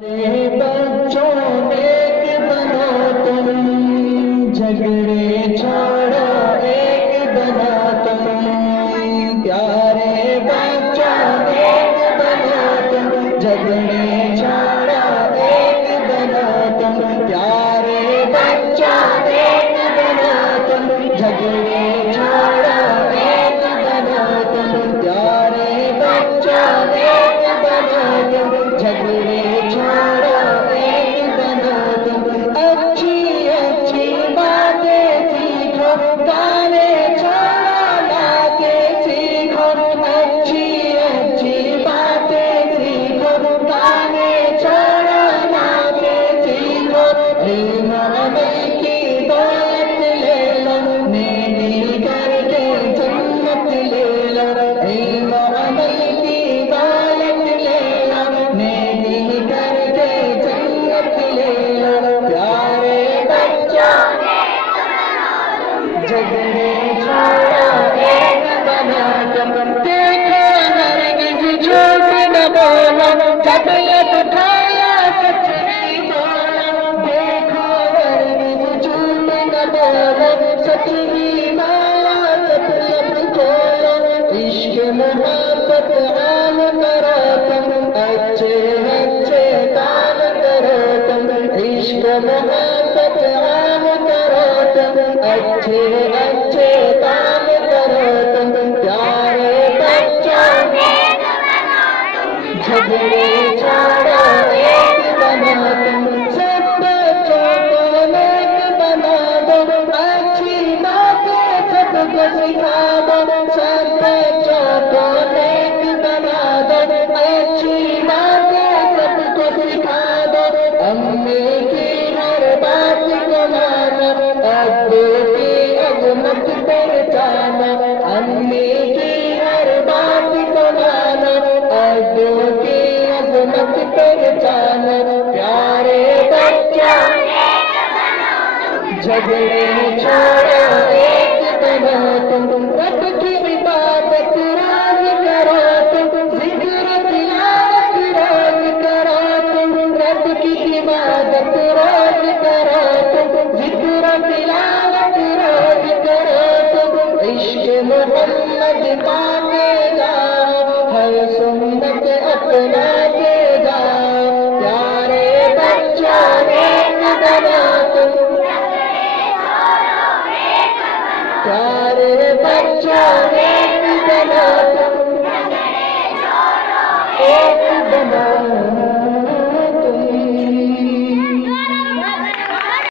بچوں ایک بنا تم، جھگڑے چھوڑو ایک بنا تم، پیارے بچوں ایک بنا تم، جھگڑے چھوڑو ایک بنا تم، پیارے بچوں ایک بنا تم، جھگڑے چھوڑو ایک بنا تم، پیارے بچوں ایک بنا تم، جھگڑے اچھی اچھی باتیں سیکھو، گانے چھوڑو لاتے سیکھو، اچھی اچھی باتیں سیکھو، گانے چھوڑو لاتے سیکھو، علم عمل کی دولت لے لو، نیکی کر کے جنت لے لو، علم عمل کی دولت لے لو، نیکی کر کے جنت لے لو، پیارے بچوں جھگڑے چھوڑو ایک بنا تم، دیکھو ہرگز جھوٹ نہ بولو، جب لب کھایا سچ نہیں بولو، دیکھو ہرگز جھوٹ نہ بولو، سچ ہی مایا جب لب کھولو، عشق محبت عام کرو تم، اچھے اچھے کام کرو تم، عشق محبت عام کرو تم، اچھے اچھے کام کرو تم، پیارے بچوں جھگڑے چھوڑو ایک بنا تم، سب بچوں کو نیک بنا دو، اچھی باتیں سب کو سکھا دو، سب بچوں کو نیک بنا دو، اچھی باتیں سب کو سکھا دو، امی کی ہر بات کو مانا، ابو کی عظمت پہچانا، امی کی ہر بات کو مانا، ابو کی عظمت پہچانا، پیارے بچوں جھگڑے چھوڑو ایک بنا تم، رب کی عبادت راز کرو تم، ذکر تلاوت راز کرو تم، رب کی عبادت راز کرو تم، ذکر تلاوت راز کرو تم، عشق محمد پاتے جاؤ، ہر سنت اپناتے جاؤ، پیارے بچوں ایک بنا تم، پیارے بچوں ایک بنا